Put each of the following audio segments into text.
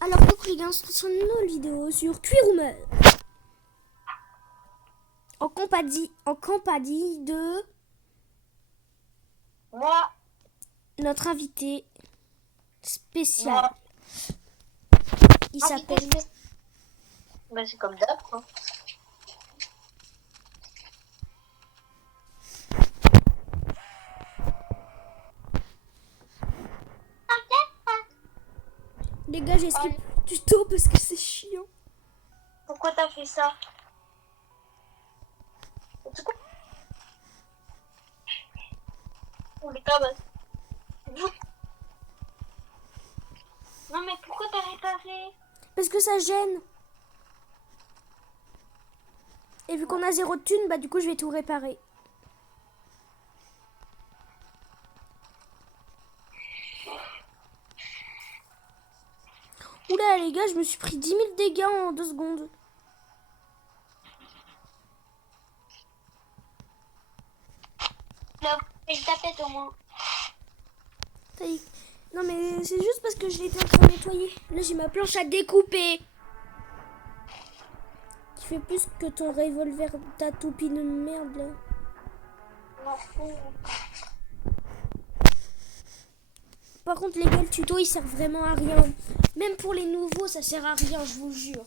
Alors donc les gars, on se retrouve sur une nouvelle vidéo sur Cuirumeur. En compagnie de Moi, notre invité spécial. moi, Il invité s'appelle... spécial. Bah, c'est comme d'hab, quoi. Les gars, j'ai skip le tuto parce que c'est chiant. Pourquoi t'as fait ça? Oh, les cabas. Non, mais pourquoi t'as réparé? Parce que ça gêne. Et vu qu'on a 0 thune, bah du coup je vais tout réparer. Oula les gars, je me suis pris 10 000 dégâts en 2 secondes. Là, il tapette au moins. Ça y est. Non mais c'est juste parce que je l'étais en train de nettoyer. Là j'ai ma planche à découper. Qui fait plus que ton revolver, ta toupie de merde là. M'en fous. Par contre les gars, le tuto il sert vraiment à rien. Même pour les nouveaux ça sert à rien, je vous jure.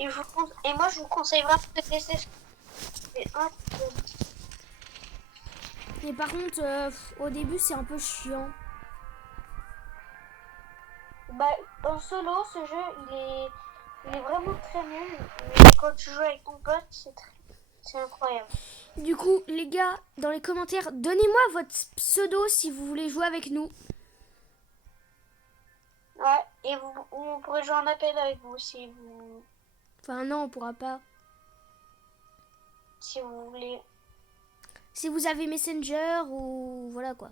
Et moi, je vous conseille vraiment de tester ce c'est un. Mais par contre, au début c'est un peu chiant. Bah, en solo, ce jeu, il est vraiment très nul. Mais quand tu joues avec ton pote, c'est incroyable. Du coup les gars, dans les commentaires, donnez-moi votre pseudo si vous voulez jouer avec nous. Ouais, et on pourrait jouer en appel avec vous Enfin non, on pourra pas. si vous voulez. Si vous avez Messenger ou voilà quoi.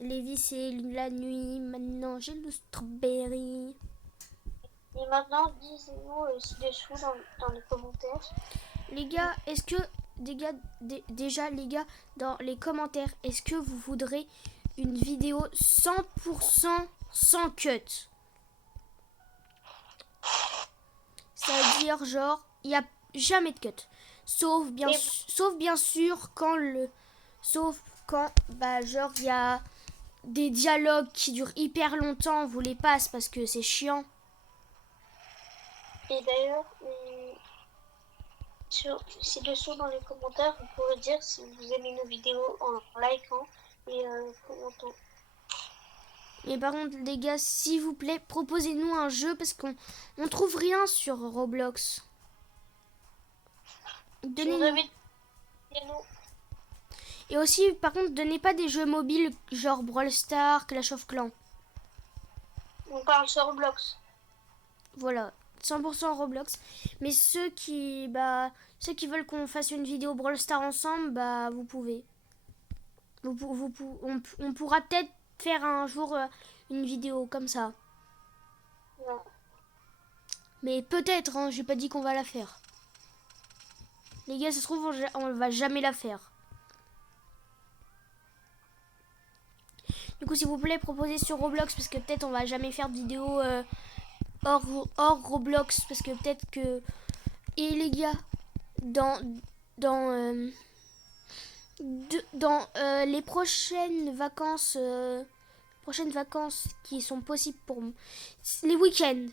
Lévi c'est la nuit, maintenant j'ai le strawberry. Et maintenant, dites-nous ci-dessous dans les commentaires. Les gars, est-ce que déjà les gars, dans les commentaires, est-ce que vous voudrez une vidéo 100% sans cut? C'est-à-dire genre, il n'y a jamais de cut. Sauf bien sûr quand genre il y a des dialogues qui durent hyper longtemps, on vous les passe parce que c'est chiant. Et d'ailleurs, ci-dessous dans les commentaires, vous pourrez dire si vous aimez nos vidéos en likant et commentant. Mais par contre, les gars, s'il vous plaît, proposez-nous un jeu parce qu'on trouve rien sur Roblox. Si vous avez des noms, Et aussi, par contre, donnez pas des jeux mobiles genre Brawl Stars, Clash of Clans. on parle sur Roblox. Voilà, 100% Roblox. Mais ceux qui veulent qu'on fasse une vidéo Brawl Stars ensemble, bah vous pouvez. On pourra peut-être faire un jour une vidéo comme ça. Non. Mais peut-être, hein, j'ai pas dit qu'on va la faire. Les gars, ça se trouve, on va jamais la faire. Du coup, s'il vous plaît, proposez sur Roblox parce que peut-être on va jamais faire de vidéo hors Roblox parce que peut-être que... Et les gars, dans les prochaines vacances qui sont possibles pour moi, les week-ends,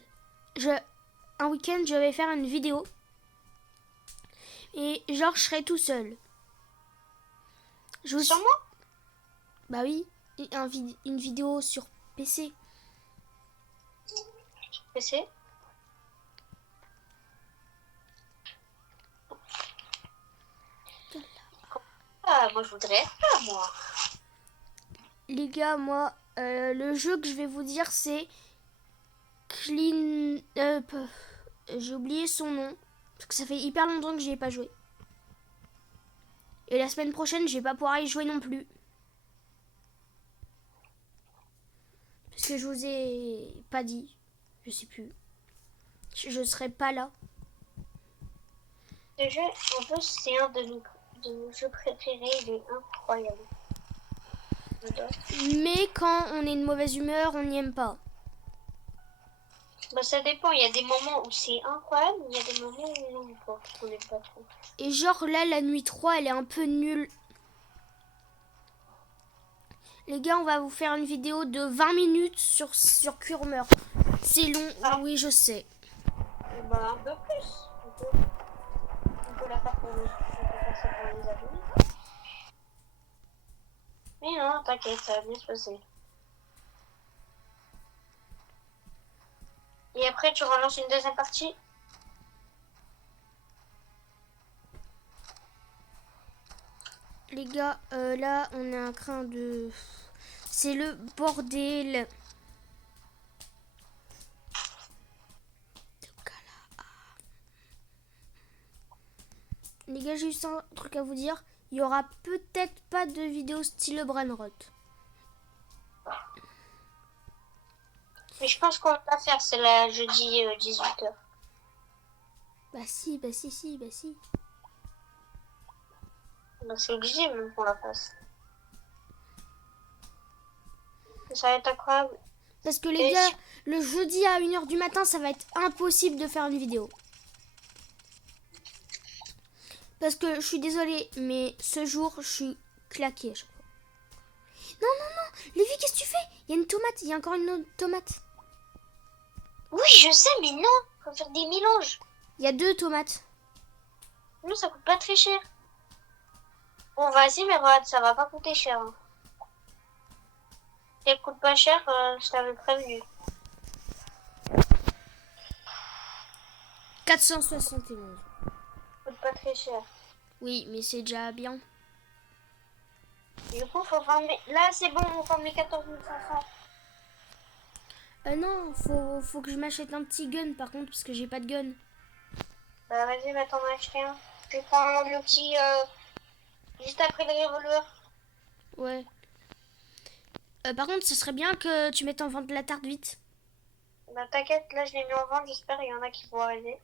un week-end, je vais faire une vidéo et genre je serai tout seul. Sur moi? Bah oui, une vidéo sur PC. Sur PC? Ah, moi je voudrais ça, moi. Les gars, moi, le jeu que je vais vous dire, c'est Clean Up. J'ai oublié son nom, parce que ça fait hyper longtemps que j'y ai pas joué. Et la semaine prochaine, je vais pas pouvoir y jouer non plus. Parce que je vous ai pas dit. Je sais plus. je serais pas là. Ce jeu, en plus, c'est un de nos jeux préférés. Il est incroyable. J'adore. Mais quand on est de mauvaise humeur, on n'y aime pas. Bah, ça dépend. Il y a des moments où c'est incroyable, il y a des moments où on n'aime pas. On n'aime pas trop. Et genre là, la nuit 3, elle est un peu nulle. Les gars, on va vous faire une vidéo de 20 minutes sur Kurmer. C'est long, Ah. oui, je sais. Bah, un peu plus. On peut la faire pour les, on peut faire ça pour les abonnés. Mais non, t'inquiète, ça va bien se passer. Et après, tu relances une deuxième partie. Les gars, là, on a un crin de... C'est le bordel. Les gars, j'ai juste un truc à vous dire. Il y aura peut-être pas de vidéo style Brainrot. Mais je pense qu'on va pas faire, c'est la jeudi 18h. Bah si, bah si, si, bah si. Bah, c'est obligé même qu'on la fasse. Ça va être incroyable. Parce que les gars, le jeudi à 1h du matin, ça va être impossible de faire une vidéo. Parce que je suis désolée, mais ce jour, je suis claquée à chaque fois. Non, non, non, Lévi, qu'est-ce que tu fais? Il y a une tomate, il y a encore une autre tomate. Oui, je sais, mais non, faut faire des mélanges. Il y a 2 tomates. Non, ça coûte pas très cher. Bon, vas-y, mais regarde, ça va pas coûter cher. Hein. Si elle coûte pas cher, je t'avais prévenu. 471. Ça coûte pas très cher. Oui, mais c'est déjà bien. Du coup, faut former... Là, c'est bon, on forme les 14 500. Non, faut que je m'achète un petit gun par contre, parce que j'ai pas de gun. Bah, vas-y, va t'en acheter un. Je prends le petit... juste après le revolver. Ouais. Par contre, ce serait bien que tu mettes en vente la tarte vite. Bah, t'inquiète, là, je l'ai mis en vente, j'espère qu'il y en a qui vont arriver.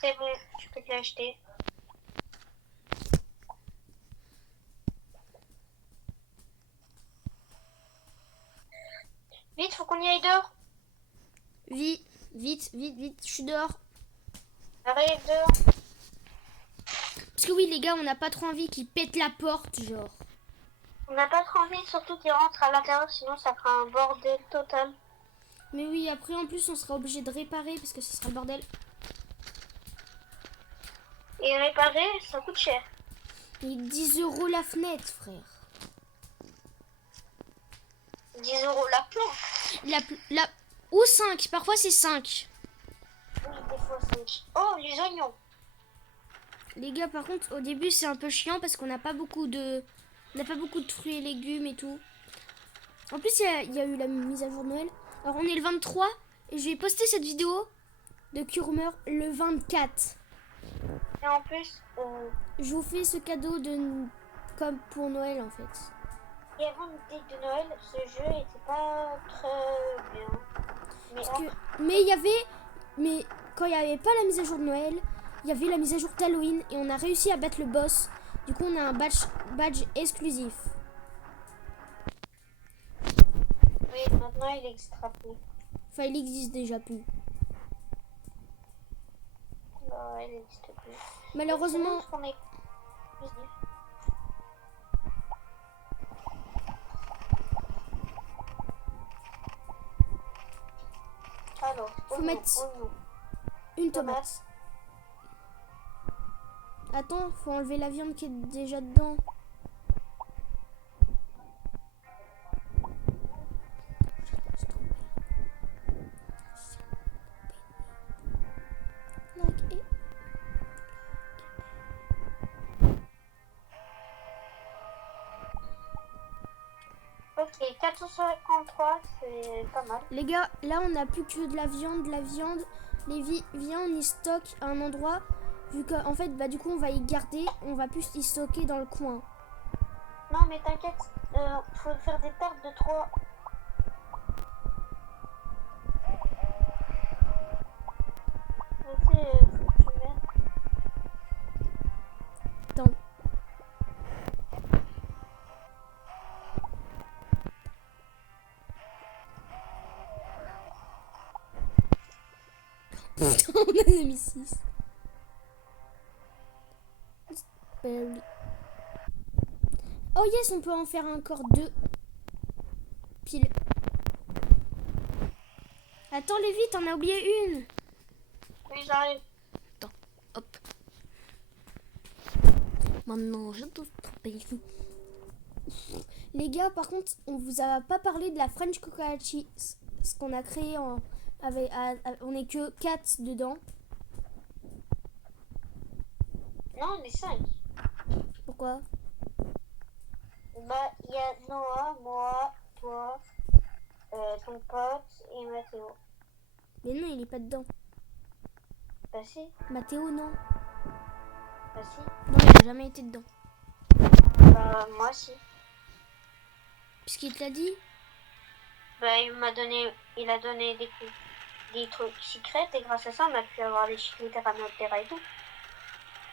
C'est bon, tu peux te l'acheter. Vite, faut qu'on y aille dehors. Vite, vite, vite, vite, je suis dehors. Arrive dehors. Parce que oui, les gars, on n'a pas trop envie qu'ils pètent la porte, genre. On n'a pas trop envie, surtout qu'ils rentrent à l'intérieur, sinon ça fera un bordel total. Mais oui, après, en plus, on sera obligé de réparer, parce que ce sera le bordel. Et réparer, ça coûte cher. Et 10 € la fenêtre, frère. 10 € la planche. Ou 5, parfois c'est 5. Oui, des fois 5. Oh, les oignons. Les gars, par contre, au début, c'est un peu chiant parce qu'on n'a pas beaucoup de... On n'a pas beaucoup de fruits et légumes et tout. En plus, il y a eu la mise à jour de Noël. Alors, on est le 23 et je vais poster cette vidéo de Kurmer le 24. Et en plus, Je vous fais ce cadeau comme pour Noël, en fait. et avant l'idée de Noël, ce jeu était pas très bien. Mais il y avait... Mais quand il n'y avait pas la mise à jour de Noël, il y avait la mise à jour d'Halloween et on a réussi à battre le boss. Du coup, on a un badge exclusif. Oui, maintenant il extra plus. Enfin, il existe déjà plus. Non, il existe plus. Malheureusement... Donc, on est... Alors, faut mettre une tomate. Attends, faut enlever la viande qui est déjà dedans. Ok, 453, c'est pas mal. Les gars, là on n'a plus que de la viande. Viens, on y stocke à un endroit. Vu qu'en fait, bah du coup on va y garder. On va plus y stocker dans le coin. Non mais t'inquiète, faut faire des tartes de 3. On en a mis 6. Oh yes, on peut en faire encore 2. Pile. Attends, les vite, on a oublié une. Oui, j'arrive. Attends, hop. Maintenant, je dois tromper. Les gars, par contre, on vous a pas parlé de la French Coca Cheese. Ce qu'on a créé on est que 4 dedans. Non, on est 5. Pourquoi? Bah, il y a Noah, moi, toi, ton pote et Mathéo. Mais non, il est pas dedans. Bah si, Mathéo, non. bah si. Non, il a jamais été dedans. Bah moi si. Puisqu'il te l'a dit. Bah il a donné des trucs secrets et grâce à ça on a pu avoir les chiffres à notre terrain et tout.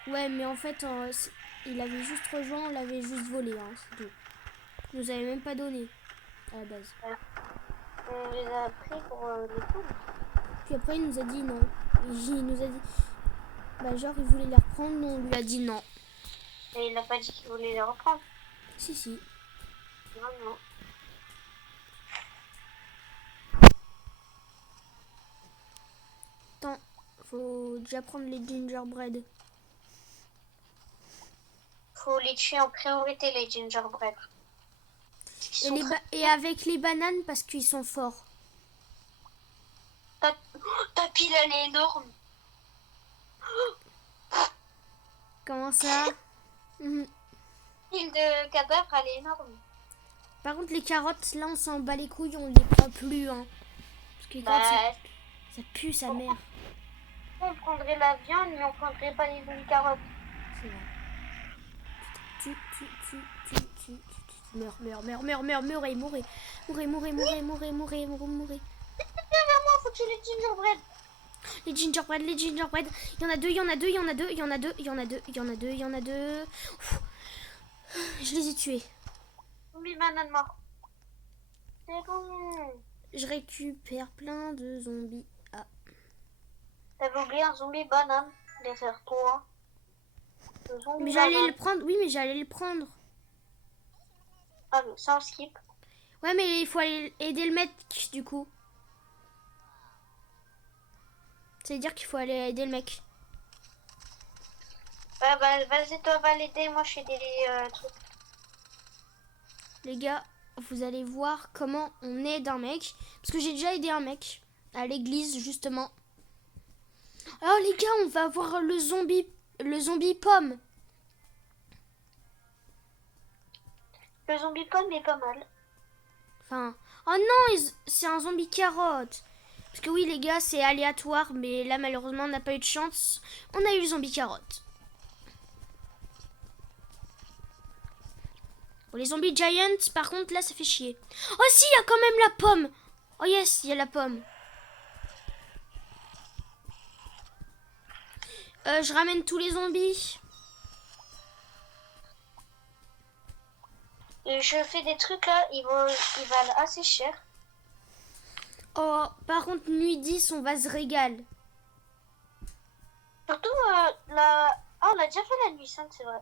Ouais, mais en fait, il avait juste rejoint, on l'avait juste volé, hein, c'est tout. Il nous avait même pas donné, à la base. On les a pris pour les coups. Puis après, il nous a dit non. Il nous a dit, bah genre, il voulait les reprendre, mais on lui a dit non. Et il a pas dit qu'il voulait les reprendre. Si, si. Non, non. Attends, faut déjà prendre les gingerbread. Faut les tuer en priorité les gingerbread. Et avec les bananes, parce qu'ils sont forts. Ta pile elle est énorme. Comment ça? Pile de cadavres elle est énorme. Par contre, les carottes, là, on s'en bat les couilles, on les prend plus, hein. Parce que les carottes, ça pue sa mère. On prendrait la viande, mais on prendrait pas les carottes. C'est vrai. Meurs, mourrez. Viens vers moi, faut tuer les gingerbread. Les gingerbread. Il y en a deux. Je les ai tués. Zombie banane mort. C'est bon. Je récupère plein de zombies. Ah. T'avais oublié un zombie banane. Les faire toi. Mais j'allais le prendre. Oui, mais j'allais le prendre. Ah, mais ça on skip. Ouais, mais il faut aller aider le mec, du coup. C'est-à-dire qu'il faut aller aider le mec. Bah, vas-y, toi, va l'aider. Moi, je fais des trucs. Les gars, vous allez voir comment on aide un mec. Parce que j'ai déjà aidé un mec à l'église, justement. Alors, les gars, on va voir le zombie pomme. Le zombie pomme est pas mal. Enfin, oh non, c'est un zombie carotte. Parce que oui, les gars, c'est aléatoire, mais là, malheureusement, on n'a pas eu de chance. On a eu le zombie carotte. Bon, les zombies giants, par contre, là, ça fait chier. Oh si, il y a quand même la pomme. Oh yes, il y a la pomme. Je ramène tous les zombies. Et je fais des trucs là, ils valent assez cher. Oh, par contre, nuit 10, on va se régaler. Surtout, on a déjà fait la nuit 5, c'est vrai.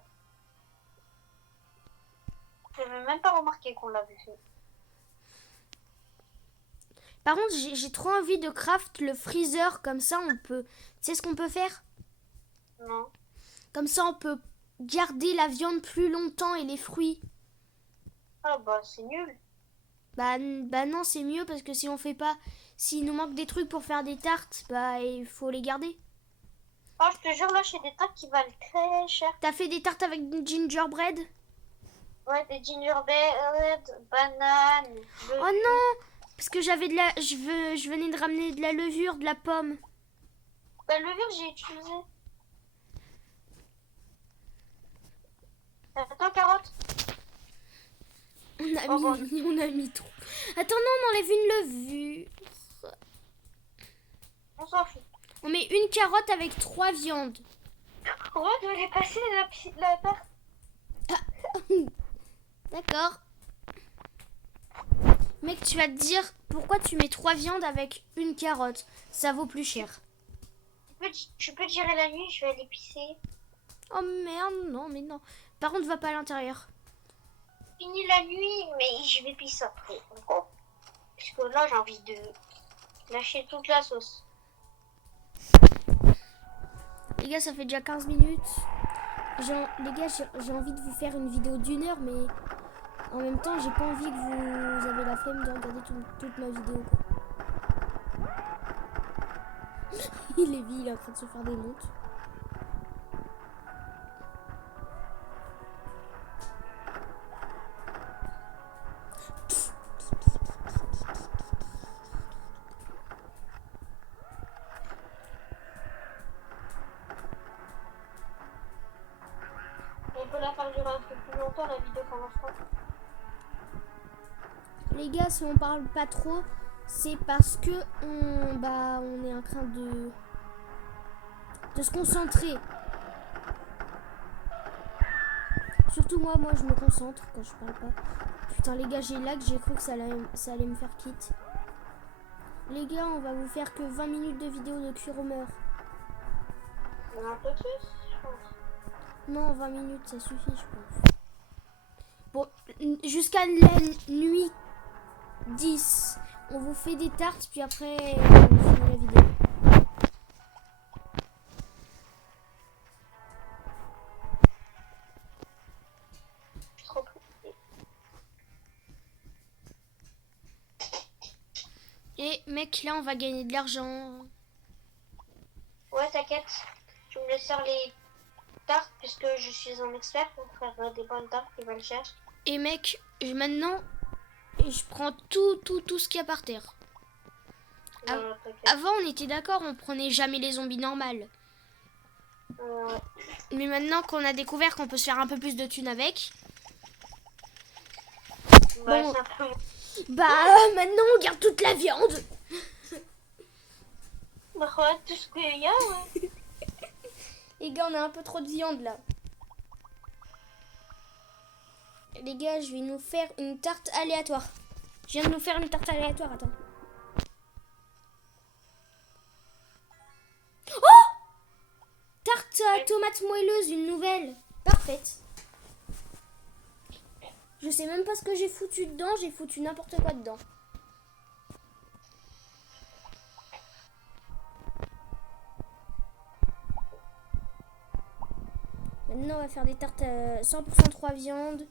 Je n'avais même pas remarqué qu'on l'avait fait. Par contre, j'ai trop envie de craft le freezer, comme ça, on peut... Tu sais ce qu'on peut faire? Non. Comme ça, on peut garder la viande plus longtemps et les fruits. Ah bah, c'est nul. Bah non, c'est mieux parce que si on fait pas... S'il nous manque des trucs pour faire des tartes, bah il faut les garder. Oh, je te jure, là, j'ai des tartes qui valent très cher. T'as fait des tartes avec du gingerbread? Ouais, des gingerbread, bananes. Oh non! Parce que j'avais de la... Je venais de ramener de la levure, de la pomme. Bah, le levure, j'ai utilisé. Attends, carotte. On a mis trop. Attends, non, on enlève une levure. On s'en fout. On met une carotte avec 3 viandes. On doit aller passer la tarte. D'accord. Mec, tu vas te dire pourquoi tu mets 3 viandes avec une carotte. Ça vaut plus cher. tu peux tirer la nuit, je vais aller pisser. Oh merde, non, mais non. Par contre, va pas à l'intérieur. Fini la nuit, mais je vais pisser après. D'accord. Parce que là, j'ai envie de lâcher toute la sauce. Les gars, ça fait déjà 15 minutes. Les gars, j'ai envie de vous faire une vidéo d'1 heure, mais en même temps, j'ai pas envie que vous avez la flemme de regarder toute ma vidéo, quoi. Lévi, il est en train de se faire des montres. On peut la faire durer un peu plus longtemps, la vidéo, pour l'instant. Les gars, si on parle pas trop, c'est parce que on est en train de se concentrer. Surtout moi, je me concentre quand je parle pas. Putain, les gars, j'ai lag, j'ai cru que ça allait me faire quitte. Les gars, on va vous faire que 20 minutes de vidéo de Curomer. Un peu plus, je pense. Non, 20 minutes, ça suffit, je pense. Bon, jusqu'à la nuit 10, on vous fait des tartes, puis après, on finit la vidéo. Je suis trop pressée. Et mec, là, on va gagner de l'argent. Ouais, t'inquiète. Tu me laisses faire les tartes, puisque je suis un expert pour faire des bonnes tartes, des bonnes chères. Et mec, maintenant, je prends tout ce qu'il y a par terre. Avant, on était d'accord, on prenait jamais les zombies normales. Mais maintenant qu'on a découvert qu'on peut se faire un peu plus de thunes avec. Ouais, bon, simplement. Maintenant on garde toute la viande. Bah ouais, tout ce qu'il y a, ouais. Les gars, on a un peu trop de viande là. Les gars, je vais nous faire une tarte aléatoire. Je viens de nous faire une tarte aléatoire, attends. Oh! Tarte à tomate moelleuse, une nouvelle. Parfaite. Je sais même pas ce que j'ai foutu dedans, j'ai foutu n'importe quoi dedans. Maintenant, on va faire des tartes 100% 3 viandes.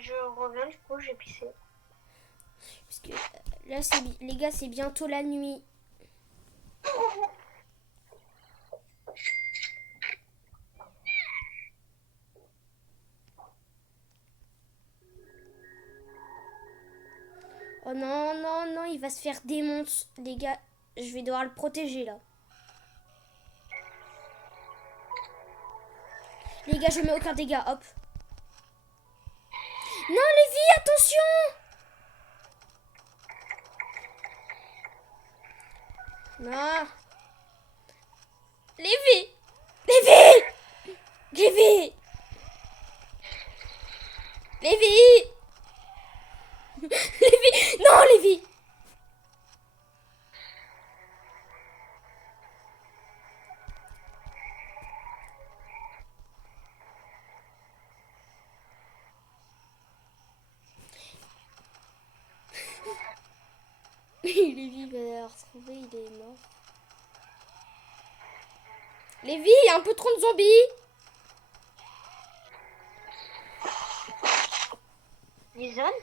Je reviens, du coup, j'ai pissé. Parce que là, les gars, c'est bientôt la nuit. Oh non, non, non, il va se faire démonter. Les gars, je vais devoir le protéger là. Les gars, je mets aucun dégât, hop. Non, Lévi, attention! Non. Lévi! Lévi! Lévi! Lévi! Lévi! Non, Lévi! Lévi va la retrouver, il est mort. Lévi, il y a un peu trop de zombies! Les zones?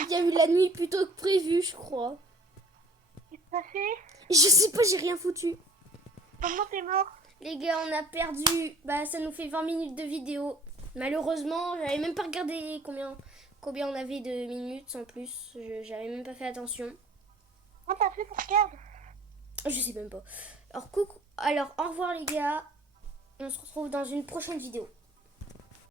Il y a eu la nuit plus tôt que prévu, je crois. Qu'est-ce que t'as fait? Je sais pas, j'ai rien foutu. Comment t'es mort? Les gars, on a perdu. Ça nous fait 20 minutes de vidéo. Malheureusement, j'avais même pas regardé combien on avait de minutes en plus. J'avais même pas fait attention. Comment t'as fait pour perdre? Je sais même pas. Alors, coucou. Alors, au revoir les gars. On se retrouve dans une prochaine vidéo.